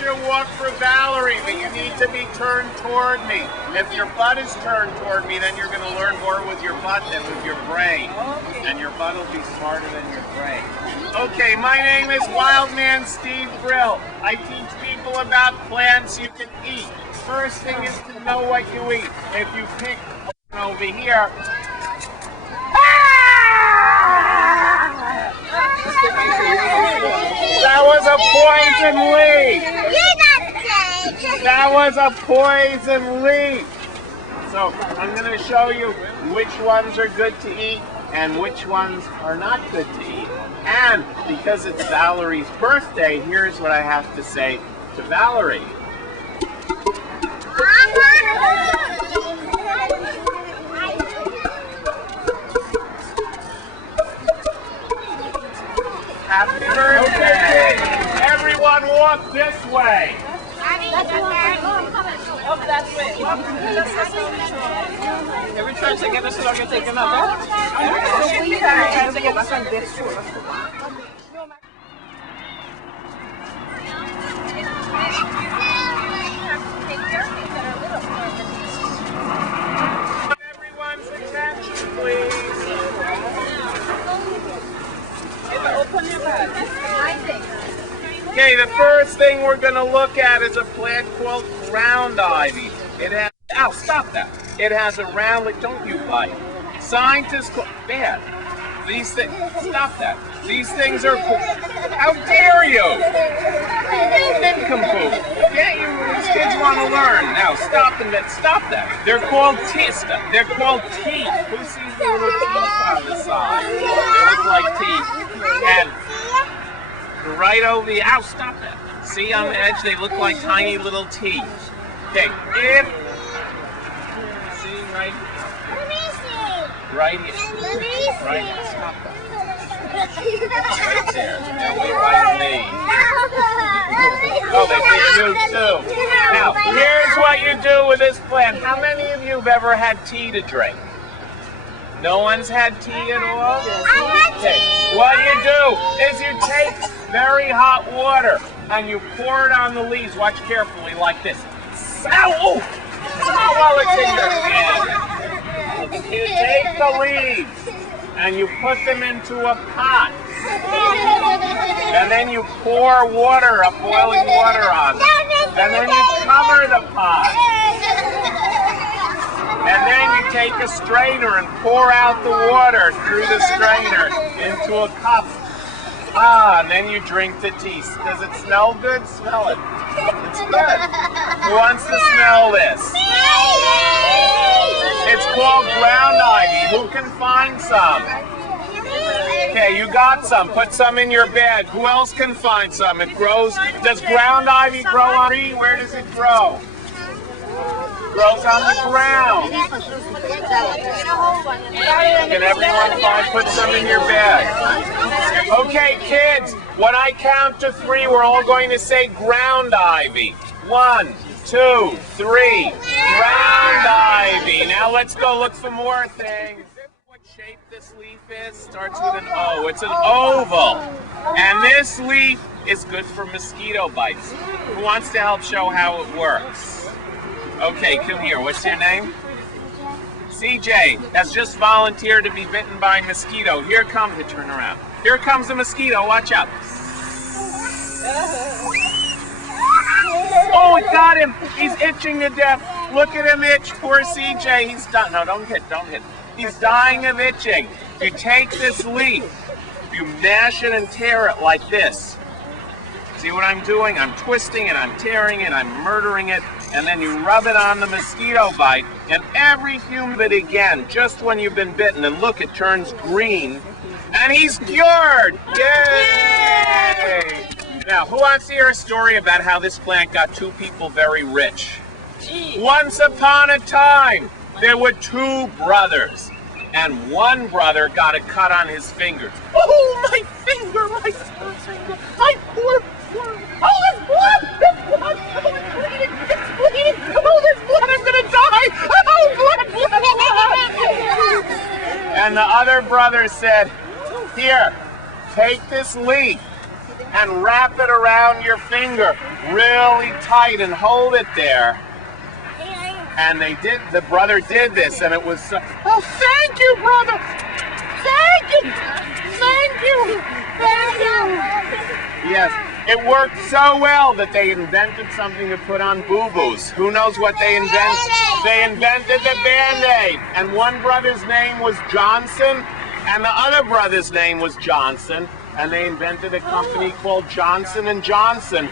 you to walk for Valerie, but you need to be turned toward me. If your butt is turned toward me, then you're going to learn more with your butt than with your brain. And your butt will be smarter than your brain. Okay, my name is Wildman Steve Brill. I teach people about plants you can eat. First thing is to know what you eat. If you pick over here, that was a poison leaf. That was a poison leaf. So I'm going to show you which ones are good to eat and which ones are not good to eat. And because it's Valerie's birthday, here's what I have to say to Valerie. Happy birthday! Everyone walk this way. Up that way. Every time they get us along, you take another. Every time they get us on this show. Everyone's attention, please. Open your bag. Okay, the first thing we're going to look at is a plant called ground ivy. It has, ow, stop that. It has a round, don't you bite. Scientists call, bad. These things, stop that. These things are, how dare you? Nincompoop. Yeah, these kids want to learn. Now, stop that. They're called teeth. They're called teeth. Who sees the little teeth on the side? They look like teeth. And right over the, ow, stop that. See on the edge, they look like tiny little teeth. Okay, if, see right here, stop that. Right there, now wait by me. Oh, they did you too. Now, here's what you do with this plant. How many of you have ever had tea to drink? No one's had tea at all? Okay. What you do is you take very hot water and you pour it on the leaves. Watch carefully like this. Ow! While it's in your hand. You take the leaves and you put them into a pot. And then you pour water, boiling water on them. And then you cover the pot. And then you take a strainer and pour out the water through the strainer into a cup. Ah, and then you drink the tea. Does it smell good? Smell it. It's good. Who wants to smell this? It's called ground ivy. Who can find some? Okay, you got some. Put some in your bag. Who else can find some? It grows. Does ground ivy grow on a tree? Where does it grow? Grows on the ground. Can everyone put some in your bag? Okay, kids, when I count to 3, we're all going to say ground ivy. 1, 2, 3. Ground ivy. Now let's go look for more things. What shape this leaf is? Starts with an O. It's an oval. And this leaf is good for mosquito bites. Who wants to help show how it works? Okay, come here. What's your name? CJ has just volunteered to be bitten by a mosquito. Here comes it. Turn around. Here comes the mosquito. Watch out. Oh, it got him. He's itching to death. Look at him itch. Poor CJ. He's done. No, don't hit. He's dying of itching. You take this leaf. You mash it and tear it like this. See what I'm doing? I'm twisting it, I'm tearing it, I'm murdering it, and then you rub it on the mosquito bite, and every few minutes again, just when you've been bitten, and look, it turns green, and he's cured! Yay! Now, who wants to hear a story about how this plant got 2 people very rich? Once upon a time, there were 2 brothers, and one brother got a cut on his finger. Oh, my finger, my finger, my poor. Oh, there's blood! There's blood! Oh, it's bleeding! It's bleeding! Oh, there's blood! I'm gonna die! Oh, blood! And the other brother said, here, take this leaf and wrap it around your finger really tight and hold it there. And the brother did this, and it was, oh, thank you, brother. Thank you. Thank you. Thank you. Yes, it worked so well that they invented something to put on boo-boos. Who knows what they invented? They invented the Band-Aid. And one brother's name was Johnson, and the other brother's name was Johnson. And they invented a company called Johnson & Johnson.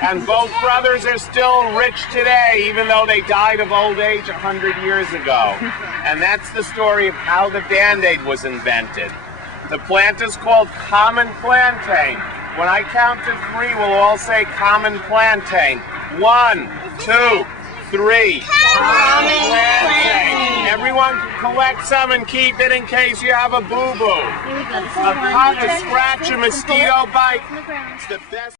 And both brothers are still rich today, even though they died of old age 100 years ago. And that's the story of how the Band-Aid was invented. The plant is called common plantain. When I count to 3, we'll all say common plantain. 1, 2, 3. Common plantain. Everyone collect some and keep it in case you have a boo-boo. A cut, a scratch, a mosquito bite. It's the best.